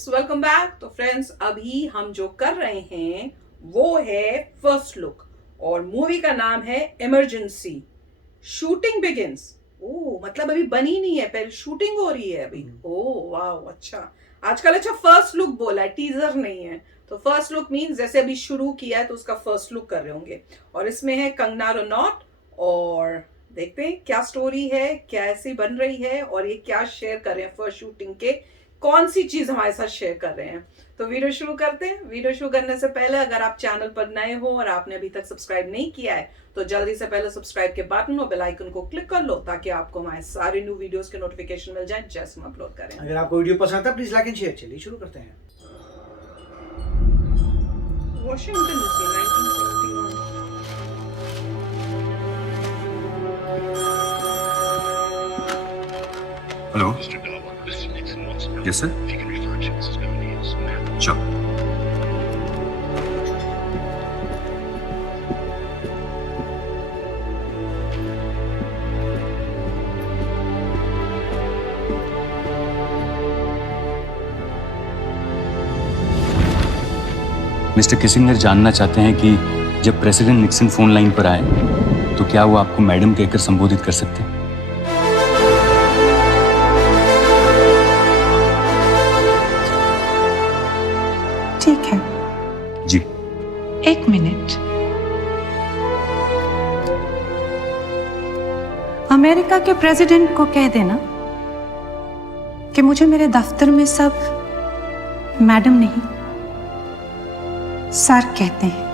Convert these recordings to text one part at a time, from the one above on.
Friends, welcome back. तो friends, अभी हम जो कर रहे हैं वो है फर्स्ट लुक और मूवी का नाम है इमरजेंसी। Shooting begins. ओ मतलब अभी बनी नहीं है, पहले शूटिंग हो रही है अभी। ओ वाह, अच्छा। आजकल अच्छा फर्स्ट लुक बोला है, टीजर नहीं है। तो फर्स्ट लुक मीन्स जैसे अभी शुरू किया है तो उसका फर्स्ट लुक कर रहे होंगे। और इसमें है कंगना रनौत। और देखते हैं क्या स्टोरी है, क्या ऐसी बन रही है और ये क्या शेयर कर रहे हैं फर्स्ट शूटिंग के, कौन सी चीज हमारे साथ शेयर कर रहे हैं। तो वीडियो शुरू करते हैं। वीडियो शुरू करने से पहले अगर आप चैनल पर नए हो और आपने अभी तक सब्सक्राइब नहीं किया है तो जल्दी से पहले सब्सक्राइब के बटन और बेल आइकन को क्लिक कर लो ताकि आपको हमारे सारे न्यू वीडियोस के नोटिफिकेशन मिल जाए जैसे हम अपलोड करें। अगर आपको वीडियो पसंद आता है प्लीज लाइक एंड शेयर। चलिए शुरू करते हैं। Washington DC 1971। Hello? Mr. Dahlberg, Mr. Nixon wants to know Yes, sir? if you can refer to Mrs. Beverly as ma'am. Sure. Mister Kissinger जानना चाहते हैं कि जब प्रेसिडेंट निक्सन फोन लाइन पर आए तो क्या वो आपको मैडम कहकर संबोधित कर सकते हैं? ठीक है, जी। एक मिनट। अमेरिका के प्रेसिडेंट को कह देना कि मुझे मेरे दफ्तर में सब मैडम नहीं सर कहते हैं।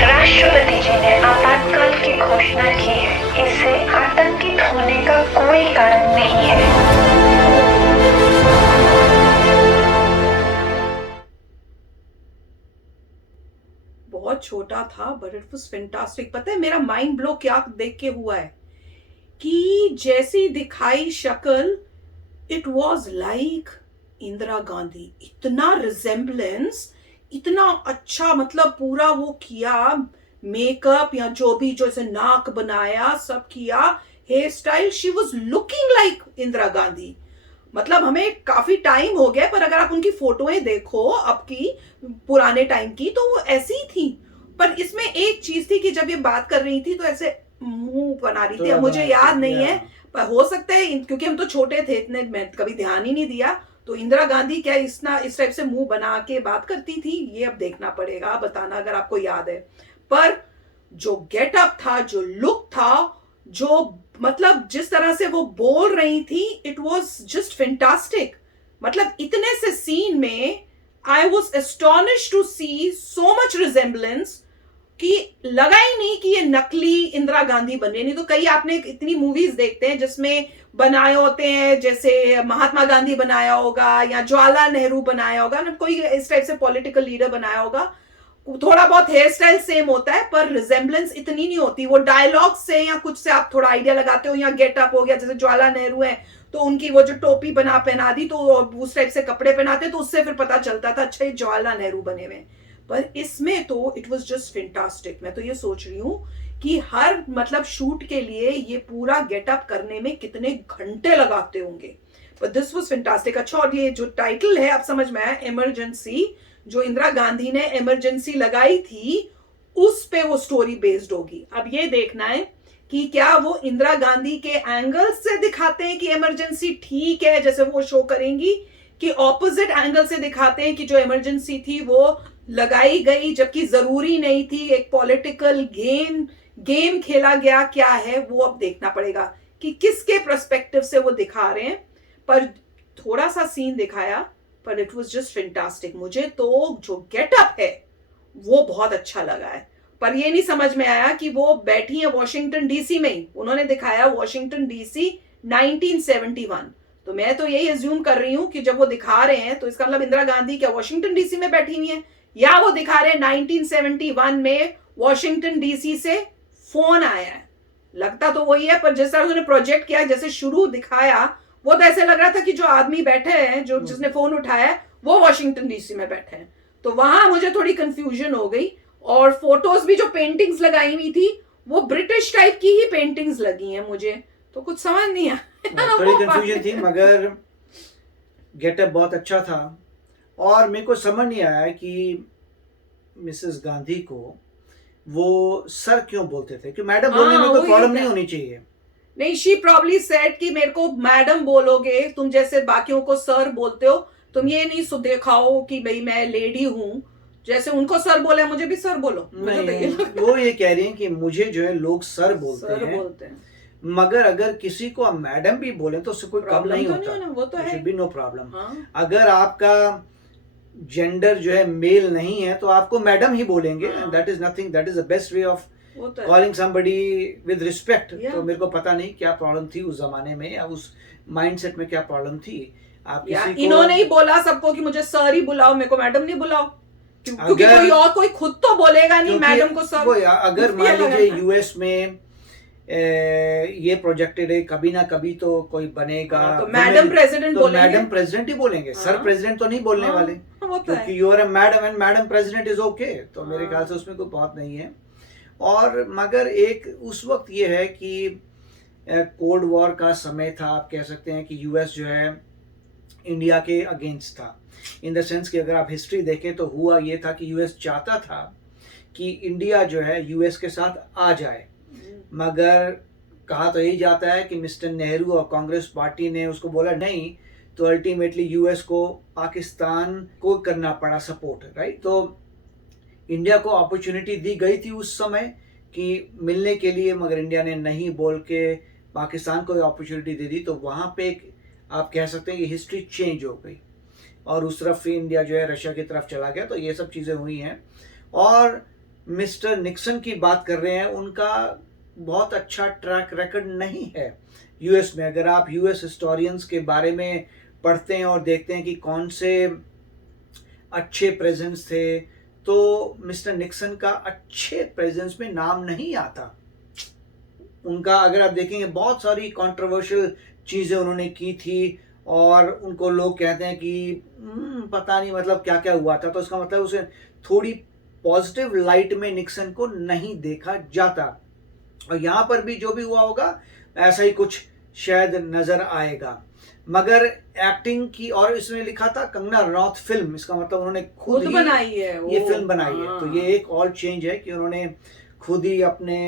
राष्ट्रपति जी ने आपातकाल की घोषणा की है। इसे आतंकित होने का कोई कारण नहीं है। बहुत छोटा था बट इट वाज फैंटास्टिक। पता है मेरा माइंड ब्लो क्या देख के हुआ है कि जैसी दिखाई शक्ल, it was like Indira Gandhi. इतना रिजेम्बलेंस, इतना अच्छा, मतलब पूरा वो किया, मेकअप या जो भी, जो ऐसे नाक बनाया, सब किया, hair style, she was looking like Indira Gandhi. मतलब हमें काफी टाइम हो गया पर अगर आप उनकी फोटोएं देखो अब की, पुराने टाइम की, तो वो ऐसी ही थी। पर इसमें एक चीज थी कि जब ये बात कर रही थी तो ऐसे मुंह बना रही थी। अब मुझे याद नहीं है, पर हो सकता है क्योंकि हम तो छोटे थे, इतने मैं कभी ध्यान ही नहीं दिया। तो इंदिरा गांधी क्या इस टाइप से मुंह बना के बात करती थी, ये अब देखना पड़ेगा, बताना अगर आपको याद है। पर जो गेटअप था, जो लुक था, जो मतलब जिस तरह से वो बोल रही थी, इट वॉज जस्ट फैंटास्टिक। मतलब इतने से सीन में I was astonish to see so much resemblance कि लगा ही नहीं कि ये नकली इंदिरा गांधी बने। नहीं तो कई आपने इतनी मूवीज देखते हैं जिसमें बनाए होते हैं, जैसे महात्मा गांधी बनाया होगा या जवाहरलाल नेहरू बनाया होगा ना, कोई इस टाइप से पॉलिटिकल लीडर बनाया होगा। थोड़ा बहुत हेयर स्टाइल सेम होता है पर रिजेम्बलेंस इतनी नहीं होती। वो डायलॉग से या कुछ से आप थोड़ा आइडिया लगाते हो, या गेटअप हो गया, जैसे जवाहरलाल नेहरू है तो उनकी वो जो टोपी पहना दी तो उस टाइप से कपड़े पहनाते तो उससे फिर पता चलता था अच्छा ये जवाहरलाल नेहरू बने हुए। पर इसमें तो इट वाज जस्ट फैंटास्टिक। मैं तो ये सोच रही हूँ कि हर मतलब शूट के लिए ये पूरा गेटअप करने में कितने घंटे लगाते होंगे। पर दिस वाज फैंटास्टिक। अच्छा, और ये जो टाइटल है आप समझ में आया, इमरजेंसी, जो इंदिरा गांधी ने इमरजेंसी लगाई थी उस पे वो स्टोरी बेस्ड होगी। अब ये देखना है कि क्या वो इंदिरा गांधी के एंगल से दिखाते हैं कि इमरजेंसी ठीक है जैसे वो शो करेंगी, कि ऑपोजिट एंगल से दिखाते हैं कि जो इमरजेंसी थी वो लगाई गई जबकि जरूरी नहीं थी, एक पॉलिटिकल गेम खेला गया, क्या है वो अब देखना पड़ेगा कि किसके पर्सपेक्टिव से वो दिखा रहे हैं। पर थोड़ा सा सीन दिखाया पर इट वाज जस्ट फैंटास्टिक। मुझे तो जो गेटअप है वो बहुत अच्छा लगा है। पर ये नहीं समझ में आया कि वो बैठी है वॉशिंगटन डीसी में ही। उन्होंने दिखाया वॉशिंगटन डीसी 1971। तो मैं तो यही एज्यूम कर रही हूं कि जब वो दिखा रहे हैं तो इसका मतलब इंदिरा गांधी क्या वॉशिंगटन डीसी में बैठी हुई है, या वो दिखा रहे हैं 1971 में वॉशिंगटन डीसी से फोन आया है। लगता तो वही है पर जिस तरह उन्होंने प्रोजेक्ट किया, जैसे शुरू दिखाया, वो तो ऐसे लग रहा था कि जो आदमी बैठे हैं, जो जिसने फोन उठाया है, वो वॉशिंगटन डीसी में बैठे हैं। तो वहां मुझे थोड़ी कंफ्यूजन हो गई। और फोटोज भी जो पेंटिंग्स लगाई हुई थी वो ब्रिटिश टाइप की ही पेंटिंग्स लगी हैं मुझे, तो कुछ समझ नहीं आया। थोड़ी कंफ्यूजन थी मगर गेटअप बहुत अच्छा था और मेरे को समझ नहीं आया कि मिसेस गांधी को वो सर क्यों बोलते थे, कि मैडम बोलने में कोई वही प्रॉब्लम होता नहीं है। होनी चाहिए। नहीं, शी प्रॉब्ली सेड कि मेरे को मैडम बोलोगे, तुम जैसे बाकियों को सर बोलते हो, तुम ये नहीं दिखाओ कि भाई मैं लेडी हूँ, जैसे उनको सर बोले मुझे भी सर बोलो। मुझे तो ये नहीं, लगता है। वो ये कह रही हैं कि मुझे जो है लोग सर बोलते सर हैं, बोलते हैं, मगर अगर किसी को आप मैडम भी बोले तो उससे कोई कम प्रॉब्लम नहीं तो होता, नहीं है ना, वो तो है। Be no problem. हाँ, अगर आपका जेंडर जो है मेल नहीं है तो आपको मैडम ही बोलेंगे, हाँ। That is nothing, that is the best way of वो तो है। Calling somebody with respect. Yeah. तो मेरे को पता नहीं क्या प्रॉब्लम थी उस जमाने में या उस माइंडसेट में क्या प्रॉब्लम थी। आप या किसी को इन्होंने ही बोला सबको कि मुझे सर ही बुलाओ, मेरे को मैडम नहीं बुलाओ, क्योंकि अगर- कोई खुद तो बोलेगा नहीं क्योंकि मैडम को सर। वो अगर मुझे मान लगा लीजिए था। यूएस में ये प्रोजेक्टेड है, कभी ना कभी तो कोई बनेगा, हाँ, तो मैडम प्रेसिडेंट तो बोलेंगे। मैडम प्रेसिडेंट ही बोलेंगे, सर हाँ। प्रेसिडेंट तो नहीं बोलने हाँ, वाले, वो तो है। क्योंकि you are a madam and madam president is okay. तो मेरे हाँ। ख्याल से उसमें कोई बात नहीं है। और मगर एक उस वक्त ये है कि कोल्ड वॉर का समय था, आप कह सकते हैं कि यूएस जो है इंडिया के अगेंस्ट था, इन द सेंस कि अगर आप हिस्ट्री देखें तो हुआ ये था कि यूएस चाहता था कि इंडिया जो है यूएस के साथ आ जाए, मगर कहा तो यही जाता है कि मिस्टर नेहरू और कांग्रेस पार्टी ने उसको बोला नहीं, तो अल्टीमेटली यूएस को पाकिस्तान को करना पड़ा सपोर्ट, राइट। तो इंडिया को अपॉर्चुनिटी दी गई थी उस समय कि मिलने के लिए, मगर इंडिया ने नहीं बोल के पाकिस्तान को अपॉर्चुनिटी दे दी। तो वहाँ पे आप कह सकते हैं कि हिस्ट्री चेंज हो गई और उस तरफ फिर इंडिया जो है रशिया की तरफ चला गया। तो ये सब चीज़ें हुई हैं। और मिस्टर निक्सन की बात कर रहे हैं, उनका बहुत अच्छा ट्रैक रिकॉर्ड नहीं है यूएस में। अगर आप यूएस हिस्टोरियंस के बारे में पढ़ते हैं और देखते हैं कि कौन से अच्छे प्रेजेंस थे, तो मिस्टर निक्सन का अच्छे प्रेजेंस में नाम नहीं आता उनका। अगर आप देखेंगे बहुत सारी कंट्रोवर्शियल चीज़ें उन्होंने की थी और उनको लोग कहते हैं कि पता नहीं मतलब क्या क्या हुआ था। तो इसका मतलब उसे थोड़ी पॉजिटिव लाइट में निक्सन को नहीं देखा जाता। और यहाँ पर भी जो भी हुआ होगा ऐसा ही कुछ शायद नज़र आएगा। मगर एक्टिंग की, और इसमें लिखा था कंगना रनौत फिल्म, इसका मतलब उन्होंने खुद ही बनाई है ये फिल्म बनाई है। तो ये एक और चेंज है कि उन्होंने खुद ही अपने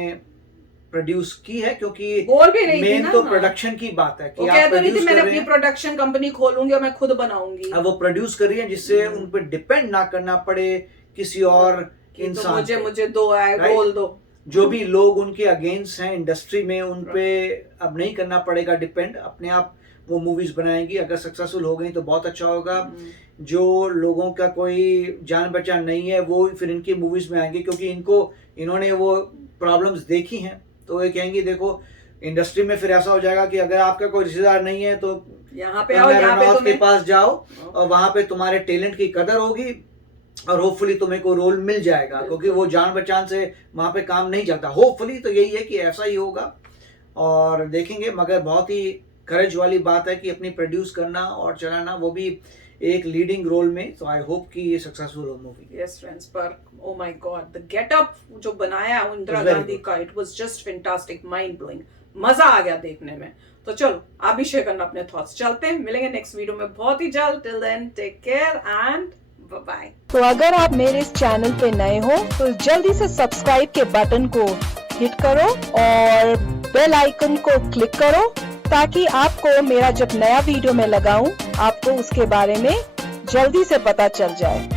प्रोड्यूस की है, क्योंकि बोल भी रही थी मेन ना, तो हाँ। प्रोडक्शन की बात है कि वो आप कह तो रही थी प्रोड्यूस मैंने कर रहे अपनी हैं। प्रोडक्शन कंपनी खोलूंगी और मैं खुद बनाऊंगी। अब वो प्रोड्यूस कर रही है जिससे उन पर डिपेंड ना करना पड़े किसी और तो इंसान मुझे पे। मुझे दो आए, Right? बोल दो। जो भी लोग उनके अगेंस्ट हैं इंडस्ट्री में, उन पे अब नहीं करना पड़ेगा डिपेंड, अपने आप वो मूवीज बनाएंगी। अगर सक्सेसफुल हो गई तो बहुत अच्छा होगा। जो लोगों का कोई जान पहचान नहीं है वो फिर इनकी मूवीज में आएंगे, क्योंकि इन्होंने वो प्रॉब्लम्स देखी हैं। तो ये कहेंगे देखो इंडस्ट्री में फिर ऐसा हो जाएगा कि अगर आपका कोई रिश्तेदार नहीं है तो यहाँ पे आओ, कंगना यहाँ पे रनौत के तुम्हें पास जाओ और वहां पे तुम्हारे टैलेंट की कदर होगी और होपफुली तुम्हें को रोल मिल जाएगा, क्योंकि वो जान पहचान से वहां पे काम नहीं चलता। होपफुली तो यही है कि ऐसा ही होगा और देखेंगे। मगर बहुत ही करेज वाली बात है कि अपनी प्रोड्यूस करना और चलाना, वो भी एक लीडिंग रोल में। तो आई होप कि ये सक्सेसफुल हो मूवी। यस फ्रेंड्स, पर oh my God, the getup जो बनाया इंदिरा Very गांधी good. का, it was just fantastic, mind blowing, मजा आ गया देखने में। तो चलो आप भी शेयर करना अपने थॉट्स। चलते हैं, मिलेंगे नेक्स्ट वीडियो में बहुत ही जल्द। Till then take care and bye bye. तो अगर आप मेरे इस चैनल पे नए हो तो जल्दी से सब्सक्राइब के बटन को हिट करो और बेल आइकन को क्लिक करो, ताकि आपको मेरा जब नया वीडियो मैं लगाऊं आपको उसके बारे में जल्दी से पता चल जाए।